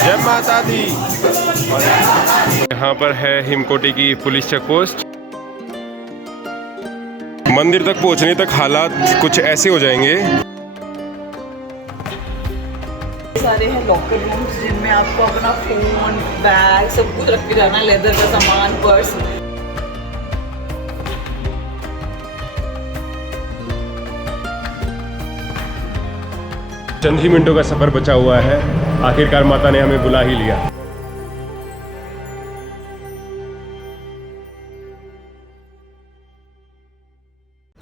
जय माता दी। यहाँ पर है हिमकोटी की पुलिस चेक पोस्ट। मंदिर तक पहुँचने तक हालात कुछ ऐसे हो जाएंगे। सारे हैं लॉकर रूम्स जिनमें आपको अपना फोन, बैग सब कुछ रख के जाना है, लेदर का सामान, पर्स। चंद ही मिनटों का सफर बचा हुआ है। आखिरकार माता ने हमें बुला ही लिया।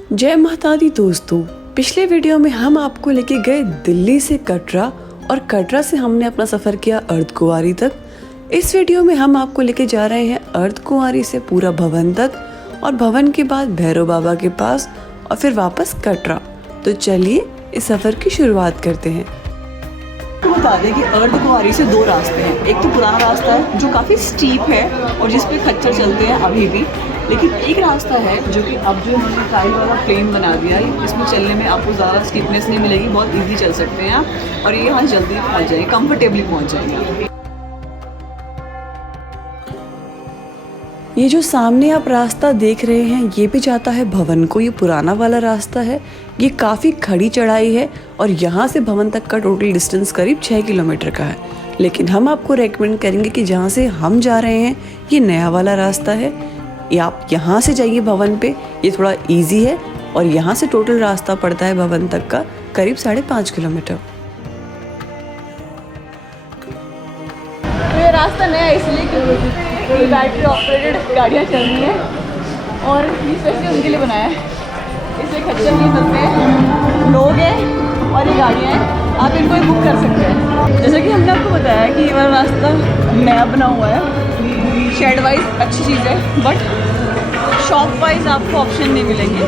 जय माता दी दोस्तों, पिछले वीडियो में हम आपको लेके गए दिल्ली से कटरा और कटरा से हमने अपना सफर किया अर्धकुंवारी तक। इस वीडियो में हम आपको लेके जा रहे हैं अर्धकुंवारी से पूरा भवन तक और भवन के बाद भैरव बाबा के पास और फिर वापस कटरा। तो चलिए इस सफर की शुरुआत करते हैं। तो बता दें कि अर्धकुंवारी से दो रास्ते हैं। एक तो पुराना रास्ता है जो काफ़ी स्टीप है और जिस पे खच्चर चलते हैं अभी भी, लेकिन एक रास्ता है जो कि अब जो उन्होंने टाइल वाला प्लेन बना दिया है, इसमें चलने में आपको ज़्यादा स्टीपनेस नहीं मिलेगी, बहुत इजी चल सकते हैं आप और ये यहाँ जल्दी पहुँच जाएंगे, कंफर्टेबली पहुँच जाएंगे। ये जो सामने आप रास्ता देख रहे हैं ये भी जाता है भवन को। ये पुराना वाला रास्ता है, ये काफ़ी खड़ी चढ़ाई है और यहाँ से भवन तक का टोटल डिस्टेंस करीब 6 किलोमीटर का है। लेकिन हम आपको रेकमेंड करेंगे कि जहाँ से हम जा रहे हैं ये नया वाला रास्ता है, ये आप यहाँ से जाइए भवन पे, ये थोड़ा इजी है और यहाँ से टोटल रास्ता पड़ता है भवन तक का करीब 5.5 किलोमीटर। तो ये रास्ता नया है इसलिए क्योंकि बैटरी ऑपरेटेड गाड़ियाँ चल रही हैं और ये स्पेशली उनके लिए बनाया है। इसलिए खच्चर नहीं चलते हैं, लोग हैं और ये गाड़ियाँ हैं, आप इनको ही बुक कर सकते हैं। जैसे कि हमने आपको बताया कि ये वाला रास्ता नया बना हुआ है, शेड वाइज अच्छी चीज़ है, बट शॉप वाइज आपको ऑप्शन नहीं मिलेंगे,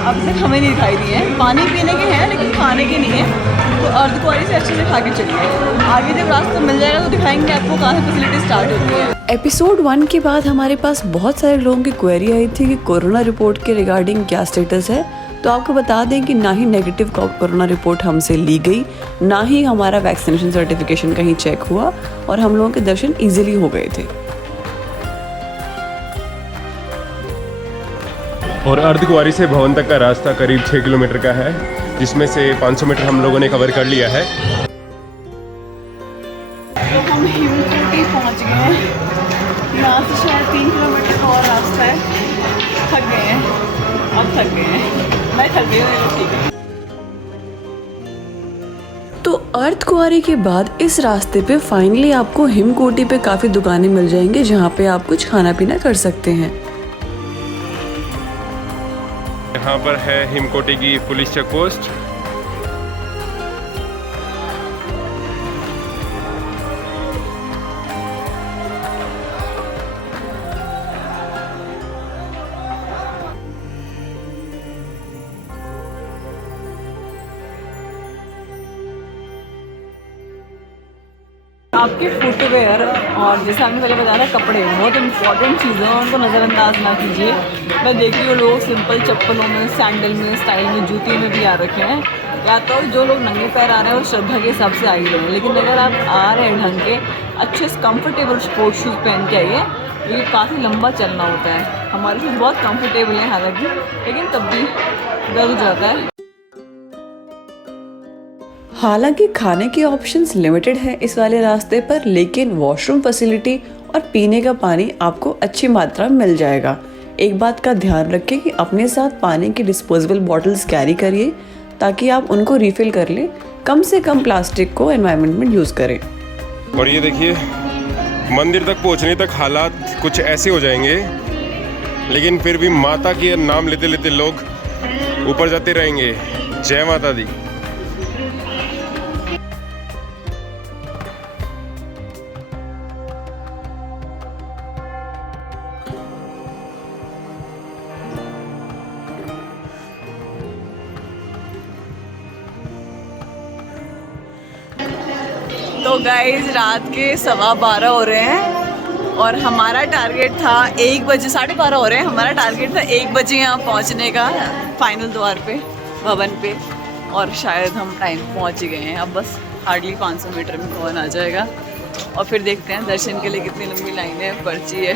अब तक हमें नहीं दिखाई दिए हैं। पानी पीने के हैं लेकिन खाने के नहीं है, तो अर्धकुंवारी से अच्छे से खा के चलिए। आगे जब रास्ता मिल जाएगा तो दिखाएंगे आपको कहाँ से फैसिलिटी स्टार्ट होती है। एपिसोड 1 के बाद हमारे पास बहुत सारे लोगों की क्वेरी आई थी कि कोरोना रिपोर्ट के रिगार्डिंग क्या स्टेटस है। तो आपको बता दें कि ना ही नेगेटिव कोरोना रिपोर्ट हमसे ली गई, ना ही हमारा वैक्सीनेशन सर्टिफिकेशन कहीं चेक हुआ और हम लोगों के दर्शन इजीली हो गए थे। और अर्धकुंवारी से भवन तक का रास्ता करीब 6 किलोमीटर का है, जिसमें से 500 मीटर हम लोगों ने कवर कर लिया है। तो हम हिमकोटी पहुँच गए हैं, यहाँ से शायद 3 किलोमीटर का और रास्ता है। थक गए हैं, अब थक गए हैं, मैं थक गई हूँ, ठीक है। तो अर्धकुंवारी के बाद इस रास्ते पे फाइनली आपको हिमकोटी पे काफ़ी दुकानें मिल जाएंगी जहाँ पे आप कुछ खाना पीना कर सकते हैं। यहाँ पर है हिमकोटी की पुलिस चेक पोस्ट। आपके फुटवेयर और जैसे आपने पहले बताया ना, कपड़े बहुत इंपॉर्टेंट चीज़ें हैं, उनको नज़रअंदाज ना कीजिए। मैं देख रही हूँ लोग सिंपल चप्पलों में, सैंडल में, स्टाइल में, जूती में भी आ रखे हैं। या तो जो लोग नंगे पैर आ रहे हैं वो श्रद्धा के हिसाब से आ ही रहे हैं, लेकिन अगर आप आ रहे हैं ढंग के अच्छे कंफर्टेबल स्पोर्ट्स शूज़ पहन के आइए। ये काफ़ी लंबा चलना होता है, हमारे शूज़ बहुत कम्फर्टेबल हैं हालांकि, लेकिन तब भी डर हो जाता है। हालांकि खाने के ऑप्शंस लिमिटेड हैं इस वाले रास्ते पर, लेकिन वॉशरूम फैसिलिटी और पीने का पानी आपको अच्छी मात्रा में मिल जाएगा। एक बात का ध्यान रखें कि अपने साथ पानी की डिस्पोजेबल बॉटल्स कैरी करिए ताकि आप उनको रिफिल कर लें। कम से कम प्लास्टिक को एनवायरनमेंट में यूज़ करें। और ये देखिए, मंदिर तक पहुंचने तक हालात कुछ ऐसे हो जाएंगे, लेकिन फिर भी माता के नाम लेते लेते लोग ऊपर जाते रहेंगे। जय माता दी। तो गाइज रात के 12:15 हो रहे हैं और हमारा टारगेट था 1 बजे, 12:30 हो रहे हैं। हमारा टारगेट था 1 बजे यहाँ पहुँचने का फाइनल द्वार पे, भवन पे, और शायद हम टाइम पहुँच ही गए हैं। अब बस हार्डली 500 मीटर में भवन आ जाएगा। और फिर देखते हैं दर्शन के लिए कितनी लंबी लाइन है, पर्ची है।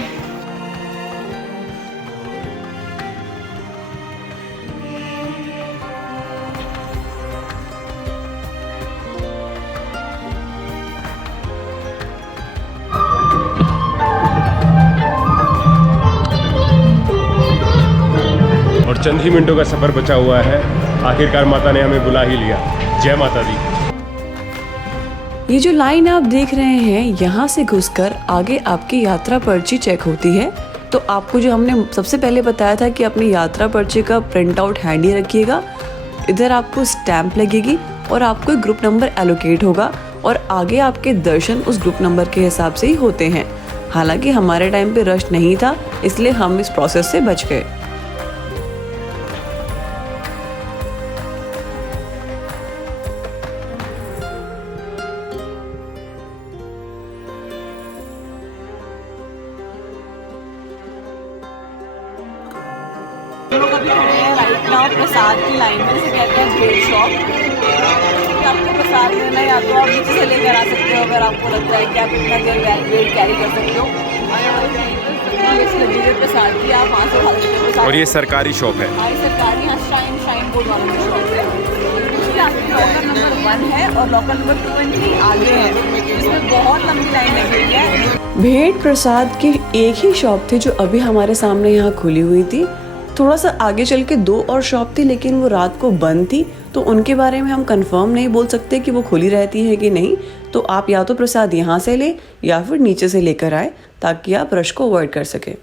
और चंद ही मिनटों का सफ़र बचा हुआ है, आखिरकार माता ने हमें बुला ही लिया। जय माता दी। ये जो लाइन आप देख रहे हैं, यहाँ से घुसकर आगे आपकी यात्रा पर्ची चेक होती है। तो आपको जो हमने सबसे पहले बताया था कि अपनी यात्रा पर्ची का प्रिंट आउट हैंडी रखिएगा। इधर आपको स्टैंप लगेगी और आपको एक ग्रुप नंबर एलोकेट होगा और आगे आपके दर्शन उस ग्रुप नंबर के हिसाब से ही होते हैं। हालांकि हमारे टाइम पे रश नहीं था, इसलिए हम इस प्रोसेस से बच गए। हम लोग अभी खड़े हैं राइट नाउ प्रसाद की लाइन में, जिसे कहते हैं भेड़ शॉप। आपको प्रसाद लेना है या तो आप नीचे से लेकर आ सकते हो, अगर आपको लगता है कि आप इतना देर वेट कैरी कर सकते हो। लगी हुई प्रसाद की आप वहाँ से खा सकते हो प्रसाद। और ये सरकारी शॉप है। हाँ, सरकारी, यहाँ श्राइन बोर्ड वालों की शॉप है। इसलिए आपकी लॉकर नंबर 1 है और लॉकर नंबर 2 और 3 आगे है, जिसमें बहुत लंबी लाइन लगी हुई है। भेड़ प्रसाद की एक ही शॉप थी जो अभी हमारे सामने यहाँ खुली हुई थी। थोड़ा सा आगे चल के 2 और शॉप थी, लेकिन वो रात को बंद थी, तो उनके बारे में हम कंफर्म नहीं बोल सकते कि वो खुली रहती है कि नहीं। तो आप या तो प्रसाद यहाँ से ले या फिर नीचे से लेकर आए, ताकि आप रश को अवॉइड कर सके।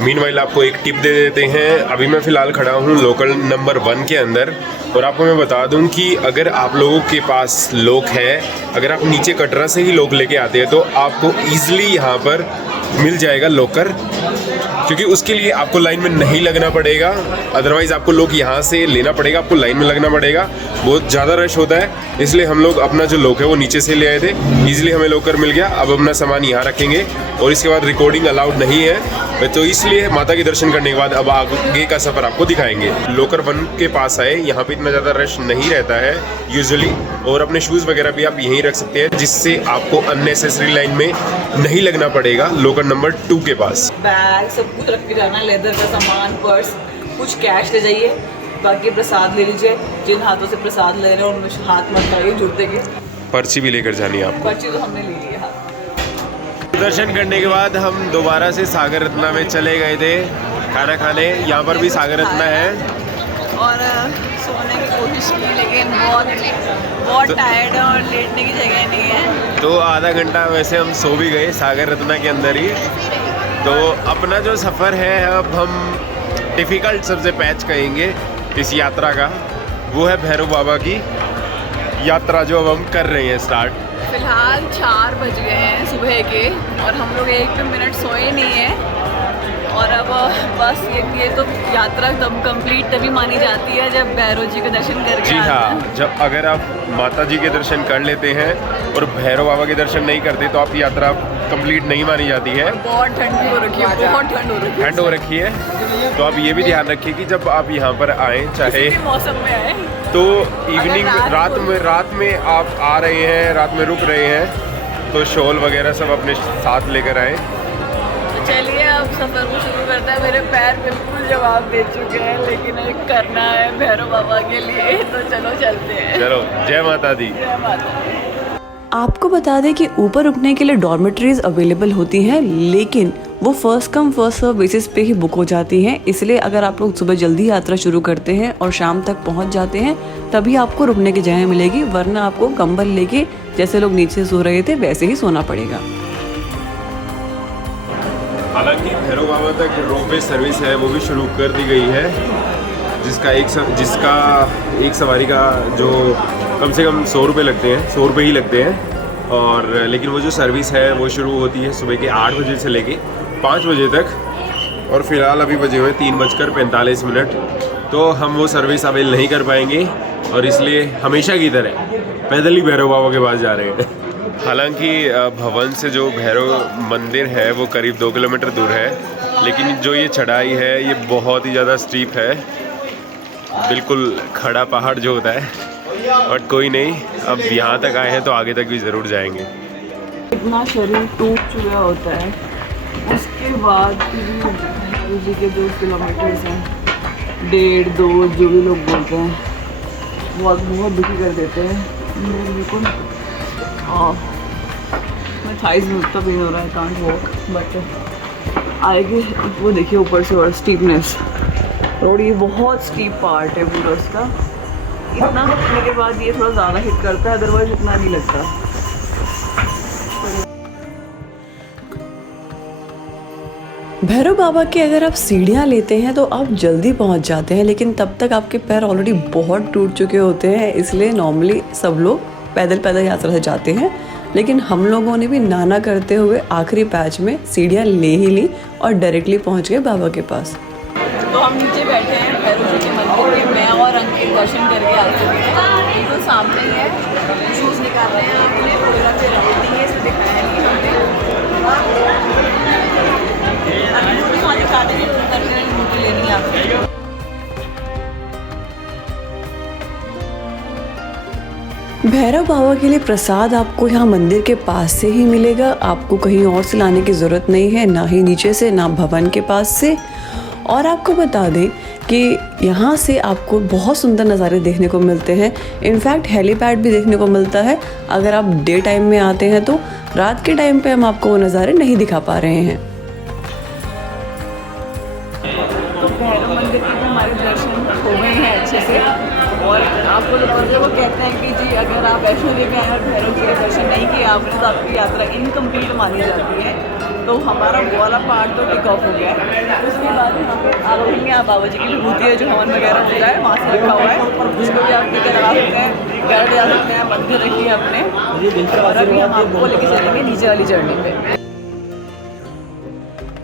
मीनवाइल आपको एक टिप दे देते हैं। अभी मैं फ़िलहाल खड़ा हूँ लोकल नंबर 1 के अंदर, और आपको मैं बता दूं कि अगर आप लोगों के पास लोक है, अगर आप नीचे कटरा से ही लोक लेके आते हैं, तो आपको ईजिली यहाँ पर मिल जाएगा लोकर, क्योंकि उसके लिए आपको लाइन में नहीं लगना पड़ेगा। अदरवाइज़ आपको लोग यहाँ से लेना पड़ेगा, आपको लाइन में लगना पड़ेगा, बहुत ज़्यादा रश होता है। इसलिए हम लोग अपना जो लोक है वो नीचे से ले आए थे, ईजिली हमें लोकर मिल गया। अब अपना सामान यहाँ रखेंगे और इसके बाद रिकॉर्डिंग अलाउड नहीं है, तो इसलिए माता के दर्शन करने के बाद अब आगे का सफ़र आपको दिखाएंगे। लोकर 1 के पास आए, यहाँ पे इतना ज़्यादा रश नहीं रहता है यूजुअली, और अपने शूज़ वगैरह भी आप यहीं रख सकते हैं, जिससे आपको अननेसेसरी लाइन में नहीं लगना पड़ेगा। लोकर नंबर 2 के पास बैग सब कुछ रख के जाना, लेदर का सामान, पर्स, कुछ कैश ले जाइए, बाकी प्रसाद ले लीजिए। जिन हाथों से प्रसाद ले रहे हो उनमें हाथ मत लगाइए जूते के। पर्ची भी लेकर जानी है आपको। पर्ची तो हमने ली है। दर्शन करने के बाद हम दोबारा से सागर रत्ना में चले गए थे खाना खाने। यहाँ पर भी सागर रत्ना है और सोने की कोशिश की, लेकिन बहुत टायर्ड है और लेटने की जगह नहीं है। तो आधा घंटा वैसे हम सो भी गए सागर रत्ना के अंदर ही। तो अपना जो सफ़र है, अब हम डिफ़िकल्ट सबसे पैच कहेंगे इस यात्रा का, वो है भैरव बाबा की यात्रा, जो अब हम कर रहे हैं स्टार्ट। फिलहाल 4 बज गए हैं सुबह के और हम लोग 1 भी मिनट सोए नहीं हैं। और अब बस ये तो यात्रा तब कंप्लीट तभी मानी जाती है जब भैरव जी के दर्शन करके जी हाँ, जब अगर आप माता जी के दर्शन कर लेते हैं और भैरव बाबा के दर्शन नहीं करते, तो आपकी यात्रा कंप्लीट नहीं मानी जाती है। बहुत ठंड भी हो रखी है, बहुत ठंड हो रखी है। ठंड हो रखी है, तो आप ये भी ध्यान रखिए कि जब आप यहाँ पर आएँ, चाहे मौसम में आए, तो इवनिंग रात में आप आ रहे हैं, रात में रुक रहे हैं, तो शॉल वगैरह सब अपने साथ लेकर आए। चलिए अब सफ़र को शुरू करता है। मेरे पैर बिल्कुल जवाब दे चुके हैं, लेकिन एक करना है भैरव बाबा के लिए, तो चलो चलते हैं। चलो, जय माता दी। जय माता दी। आपको बता दें कि ऊपर रुकने के लिए डॉर्मेटरीज अवेलेबल होती हैं, लेकिन वो first come first serve basis पे ही बुक हो जाती हैं। इसलिए अगर आप लोग सुबह जल्दी यात्रा शुरू करते हैं और शाम तक पहुंच जाते हैं, तभी आपको रुकने की जगह मिलेगी, वरना आपको कंबल लेके जैसे लोग नीचे सो रहे थे वैसे ही सोना पड़ेगा। हालांकि भैरव बाबा तक रोपवे सर्विस है वो भी शुरू कर दी गई है, जिसका एक सवारी का जो कम से कम 100 रुपये लगते हैं, 100 रुपये ही लगते हैं। और लेकिन वो जो सर्विस है वो शुरू होती है सुबह के 8 बजे से लेके 5 बजे तक। और फिलहाल अभी बजे हुए 3:45, तो हम वो सर्विस अवेल नहीं कर पाएंगे, और इसलिए हमेशा की तरह पैदल ही भैरव बाबा के पास जा रहे हैं। हालांकि भवन से जो भैरव मंदिर है वो करीब 2 किलोमीटर दूर है, लेकिन जो ये चढ़ाई है ये बहुत ही ज़्यादा स्टीप है, बिल्कुल खड़ा पहाड़ जो होता है बट कोई नहीं, अब यहाँ तक आए हैं तो आगे तक भी ज़रूर जाएंगे। इतना शरीर टूट चुका होता है, उसके बाद भी जी के 2 किलोमीटर्स हैं, 1.5-2 जो भी लोग बोलते हैं, बहुत दुखी कर देते हैं बिल्कुल। मैं थाइस में उतना पेन हो रहा है, कांट वॉक, बट आएगी। वो देखिए ऊपर से और स्टीपनेस रोड, ये बहुत स्टीप पार्ट है पूरा उसका। इतना उठने के बाद ये थोड़ा ज़्यादा हिट करता है, अदरवाइज इतना नहीं लगता। भैरव बाबा की अगर आप सीढ़ियाँ लेते हैं तो आप जल्दी पहुंच जाते हैं, लेकिन तब तक आपके पैर ऑलरेडी बहुत टूट चुके होते हैं, इसलिए नॉर्मली सब लोग पैदल यात्रा से जाते हैं। लेकिन हम लोगों ने भी नाना करते हुए आखिरी पैच में सीढ़ियाँ ले ही ली और डायरेक्टली पहुंच गए बाबा के पास। तो हम नीचे बैठे हैं भैरव जी के मंदिर में, मैं और अंकित दर्शन करके आ चुके हैं। बिल्कुल सामने ही है, शूज़ निकाल रहे हैं अपने, फोटोग्राफी रखनी है, इसे दिखाया नहीं हमने। अभी वहाँ दिखाते हैं, करने मूर्ति लेनी है आपको। भैरव बाबा के लिए प्रसाद आपको यहाँ मंदिर के पास से ही मिलेगा, आपको कहीं और से लाने की ज़रूरत नहीं है, ना ही नीचे से, ना भवन के पास से। और आपको बता दें कि यहाँ से आपको बहुत सुंदर नज़ारे देखने को मिलते हैं। इनफैक्ट हेलीपैड भी देखने को मिलता है। अगर आप डे टाइम में आते हैं तो रात के टाइम पे हम आपको वो नज़ारे नहीं दिखा पा रहे हैं। तो भैरव मंदिर के भी हमारे दर्शन हो गए हैं अच्छे से। और आपको वो कहते हैं कि जी अगर आप वैष्णो देवी आए और भैरव जी के दर्शन नहीं किए आपने तो आपकी यात्रा इनकम्प्लीट मानी जाती है। तो हमारा वो वाला पार्ट तो टिक ऑफ हो गया है। उसके बाद यहाँ पे आरोही बाबा जी की विभूति है, जो हवन वगैरह होता है वहाँ से रखा हुआ है, उसको भी आप टिकट लगा सकते हैं, घर जा सकते हैं, मंदिर रखिए अपने। और अभी हम आपको लेके चलेंगे नीचे वाली जर्नी पे।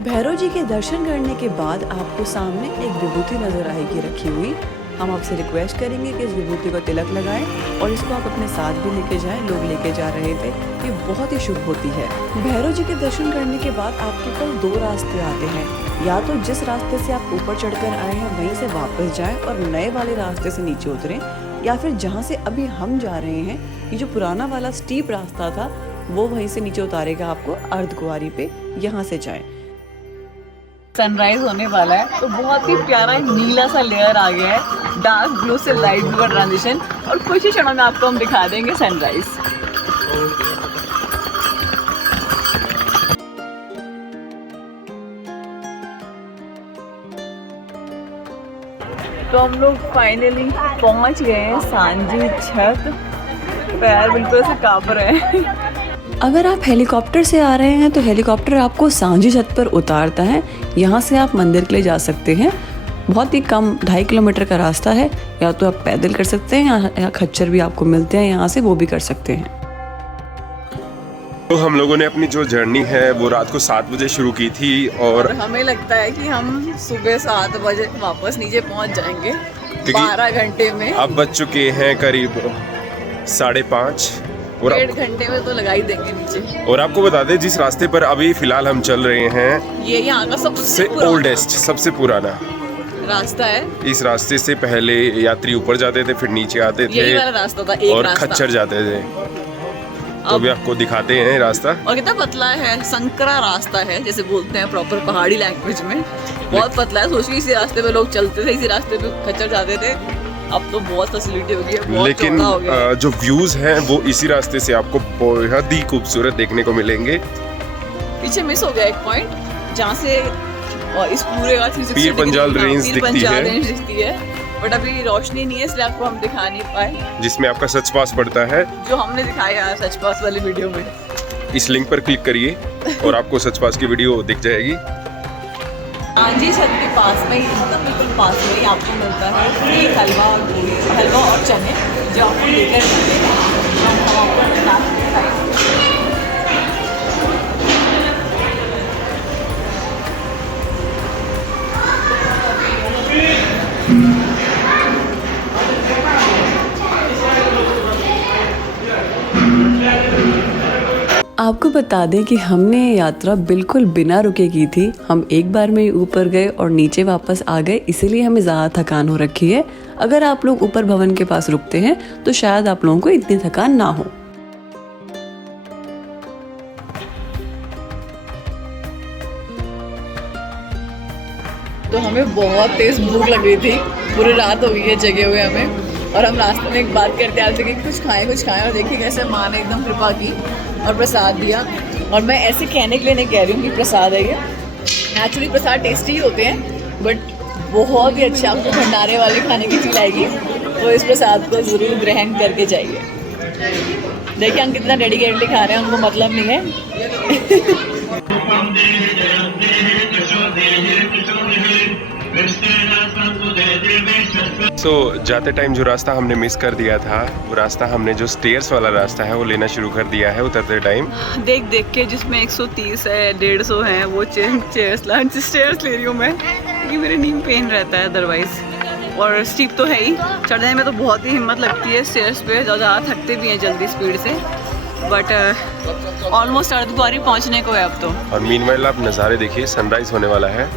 भैरव जी के दर्शन करने के बाद आपको सामने एक विभूति नजर आएगी रखी हुई। हम आपसे रिक्वेस्ट करेंगे कि इस विभूति को तिलक लगाएं और इसको आप अपने साथ भी लेके जाएं। लोग लेके जा रहे थे, ये बहुत ही शुभ होती है। भैरव जी के दर्शन करने के बाद आपके पास 2 रास्ते आते हैं, या तो जिस रास्ते से आप ऊपर चढ़कर आए हैं वहीं से वापस जाएं और नए वाले रास्ते से नीचे उतरें, या फिर जहाँ से अभी हम जा रहे हैं, ये जो पुराना वाला स्टीप रास्ता था वो वहीं से नीचे उतारेगा आपको अर्धकुंवारी पे, यहाँ से जाएं। सनराइज होने वाला है, तो बहुत ही प्यारा नीला सा लेयर आ गया है, डार्क ब्लू से लाइट ब्लू का ट्रांजिशन, और कुछ ही क्षणों में आपको हम दिखा देंगे सनराइज। तो हम लोग फाइनली पहुंच गए हैं सांझी छत। पैर बिल्कुल से कांप रहे हैं। अगर आप हेलीकॉप्टर से आ रहे हैं तो हेलीकॉप्टर आपको सांझी छत पर उतारता है, यहाँ से आप मंदिर के लिए जा सकते हैं। बहुत ही कम 2.5 किलोमीटर का रास्ता है, या तो आप पैदल कर सकते हैं या खच्चर भी आपको मिलते हैं यहाँ से, वो भी कर सकते हैं। तो हम लोगों ने अपनी जो जर्नी है वो रात को 7 बजे शुरू की थी और हमें लगता है कि हम सुबह 7 बजे वापस नीचे पहुंच जाएंगे 12 घंटे में। अब बज चुके हैं करीब 5:30 और 1.5 घंटे में तो लगा ही देंगे नीचे। और आपको बता दें जिस रास्ते पर अभी फिलहाल हम चल रहे हैं ये यहाँ का सबसे ओल्डेस्ट, सबसे पुराना रास्ता है। इस रास्ते से पहले यात्री ऊपर जाते थे, फिर नीचे आते थे, यही वाला रास्ता था, एक और रास्ता। खच्चर जाते थे। तो भी आपको दिखाते हैं रास्ता। और कितना पतला है, संकरा रास्ता है जैसे बोलते हैं प्रॉपर पहाड़ी लैंग्वेज में। बहुत पतला है। सोचिए इसी रास्ते पे लोग चलते थे, इसी रास्ते पे खच्चर जाते थे। अब तो बहुत फैसिलिटी हो गई है, बहुत लेकिन चौड़ा हो गया है। जो व्यूज हैं वो इसी रास्ते से आपको बहुत ही खूबसूरत देखने को मिलेंगे। पीछे मिस हो गया एक पॉइंट जहाँ से और इस पूरे का 360 पीर पंजाल रेंज दिखती है, बट अभी रोशनी नहीं है इसलिए आपको हम दिखा नहीं पाए। जिसमें आपका सच पास पड़ता है, जो हमने दिखाया है सच पास वाली वीडियो में। इस लिंक पर क्लिक करिए और आपको सच पास की वीडियो दिख जाएगी। सांझी छत के पास में ही, मतलब बिल्कुल पास में ही आपको मिलता है फ्री हलवा और पूरी, हलवा और चने जो आपको लेकर जाते हैं। हम आपको दिखाएंगे। आपको बता दें कि हमने ये यात्रा बिल्कुल बिना रुके की थी। हम एक बार में ही ऊपर गए और नीचे वापस आ गए, इसीलिए हमें ज़्यादा थकान हो रखी है। अगर आप लोग ऊपर भवन के पास रुकते हैं तो शायद आप लोगों को इतनी थकान ना हो। तो हमें बहुत तेज़ भूख लग रही थी, पूरी रात हो गई है जगे हुए हमें, और हम रास्ते में एक बात करते आ रहे थे कि कुछ खाएं, और देखिए कैसे माँ ने एकदम कृपा की और प्रसाद दिया। और मैं ऐसे कहने के लिए नहीं कह रही हूँ कि प्रसाद है ये, एक्चुअली प्रसाद टेस्टी ही होते हैं, बट बहुत ही अच्छा आपको भंडारे वाले खाने की फील आएगी, तो इस प्रसाद को ज़रूर ग्रहण करके जाइए। देखिए हम कितना डेडिकेटली खा रहे हैं, उनको मतलब नहीं है। जाते टाइम जो रास्ता हमने मिस कर दिया था, वो रास्ता हमने जो स्टेयर्स वाला रास्ता है वो लेना शुरू कर दिया है उतरते टाइम। देख के जिसमें 130 है, 150 है, वो स्टेयर्स ले रही हूँ मैं, क्योंकि मेरे नींद पेन रहता है अदरवाइज। और स्टीप तो है ही, चढ़ने में तो बहुत ही हिम्मत लगती है स्टेयर्स पे, ज़्यादा थकते भी हैं जल्दी स्पीड से, बट ऑलमोस्ट अर्धकुंवारी पहुँचने को है अब तो। और मीनवाइल आप नज़ारे देखिए, सनराइज होने वाला है।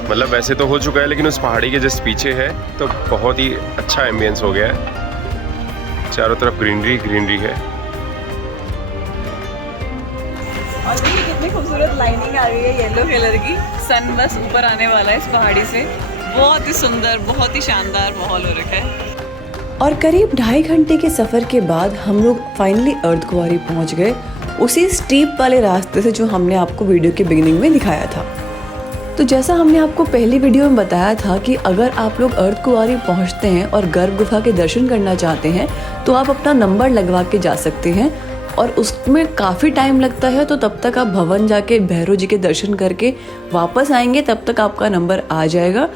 मतलब वैसे तो हो चुका है, लेकिन उस पहाड़ी के जस्ट पीछे है, तो बहुत ही अच्छा एम्बियंस हो गया है। चारों तरफ ग्रीनरी है। और देखिए कितनी खूबसूरत लाइनिंग आ गई है येलो कलर की। सन बस ऊपर आने वाला है इस पहाड़ी से। बहुत ही सुंदर, बहुत ही शानदार माहौल हो रखा है। और करीब 2.5 घंटे के सफ़र के बाद हम लोग फाइनली अर्धकुंवारी पहुंच गए, उसी स्टीप वाले रास्ते से जो हमने आपको वीडियो के बिगिनिंग में दिखाया था। तो जैसा हमने आपको पहली वीडियो में बताया था कि अगर आप लोग अर्धकुंवारी पहुंचते हैं और गर्भ गुफा के दर्शन करना चाहते हैं तो आप अपना नंबर लगवा के जा सकते हैं, और उसमें काफ़ी टाइम लगता है, तो तब तक आप भवन जाके भैरव जी के दर्शन करके वापस आएंगे, तब तक आपका नंबर आ जाएगा।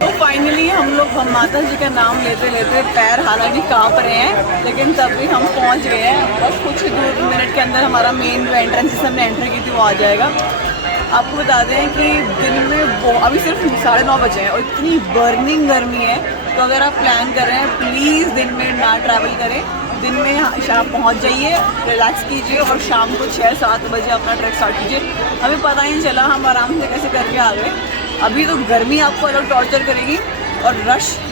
तो फाइनली हम लोग माता जी का नाम लेते लेते पैर हालांकि काँप रहे हैं, लेकिन तब भी हम पहुंच गए हैं। बस कुछ ही दूर मिनट के अंदर हमारा मेन जो एंट्रेंस जिससे हमने एंट्री की थी वो आ जाएगा। आपको बता दें कि दिन में अभी सिर्फ 9:30 बजे हैं और इतनी बर्निंग गर्मी है, तो अगर आप प्लान कर रहे हैं प्लीज़ दिन में ना ट्रैवल करें। दिन में शाम पहुंच जाइए, रिलैक्स कीजिए और शाम को 6-7 बजे अपना ट्रैक स्टार्ट कीजिए। हमें पता ही नहीं चला, हम आराम से कैसे करके आ गए। अभी तो गर्मी आपको अलग टॉर्चर करेगी, और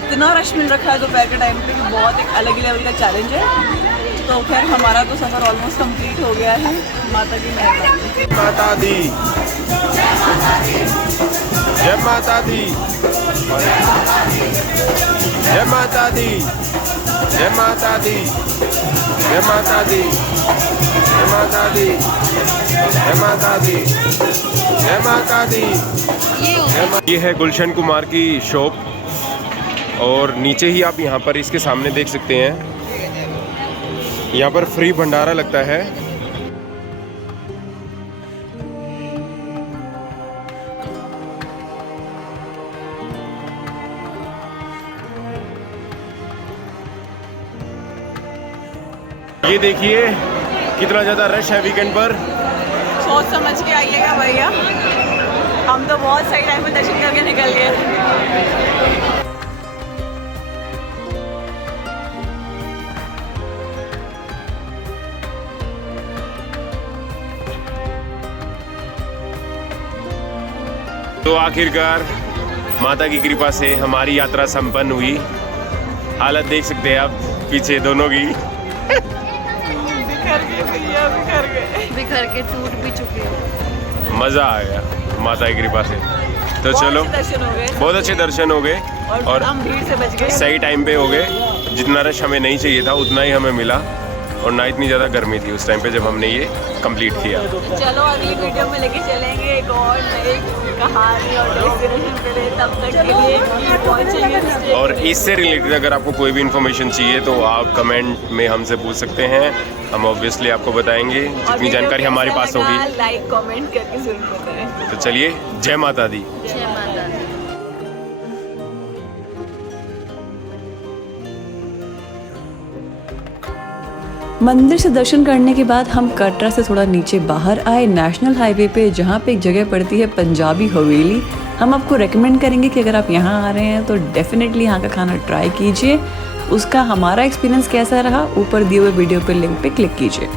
इतना रश मिल रखा है दोपहर के टाइम पे कि बहुत एक अलग ही लेवल का चैलेंज है। तो खैर हमारा तो सफ़र ऑलमोस्ट कंप्लीट हो गया है। माता की मेहरबानी। माता दी, जय माता दी, जय माता दी, जय माता दी, जय माता दी, जय माता दी, जय माता दी, जय माता दी। ये है गुलशन कुमार की शॉप, और नीचे ही आप यहाँ पर इसके सामने देख सकते हैं, यहाँ पर फ्री भंडारा लगता है। ये देखिए कितना ज़्यादा रश है वीकेंड पर। सोच समझ के आइएगा भैया, हम तो बहुत सही टाइम में दर्शन करके निकल गए। तो आखिरकार माता की कृपा से हमारी यात्रा संपन्न हुई। हालत देख सकते हैं आप पीछे दोनों की। बिखर गए भैया, बिखर के टूट भी चुके हैं। मज़ा आ गया माता की कृपा से। तो चलो, दर्शन हो गए, बहुत अच्छे दर्शन हो गए, और हम भीड़ से बच गए, सही टाइम पे हो गए। जितना रश हमें नहीं चाहिए था उतना ही हमें मिला, और ना इतनी ज़्यादा गर्मी थी उस टाइम पे जब हमने ये कंप्लीट किया। चलो अगली वीडियो में लेके चलेंगे एक और नई कहानी और डेस्टिनेशन पे, तब तक के लिए पहुंचेंगे। और इससे रिलेटेड अगर आपको कोई भी इन्फॉर्मेशन चाहिए तो आप कमेंट में हमसे पूछ सकते हैं, हम ऑब्वियसली आपको बताएंगे जितनी जानकारी हमारे पास होगी। लाइक कमेंट करके जरूर बताएं। तो चलिए, जय माता दी। जय माता दी। मंदिर से दर्शन करने के बाद हम कटरा से थोड़ा नीचे बाहर आए नेशनल हाईवे पे, जहाँ पे एक जगह पड़ती है पंजाबी हवेली। हम आपको रेकमेंड करेंगे कि अगर आप यहाँ आ रहे हैं तो डेफिनेटली यहाँ का खाना ट्राई कीजिए। उसका हमारा एक्सपीरियंस कैसा रहा, ऊपर दिए हुए वीडियो पे लिंक पे क्लिक कीजिए।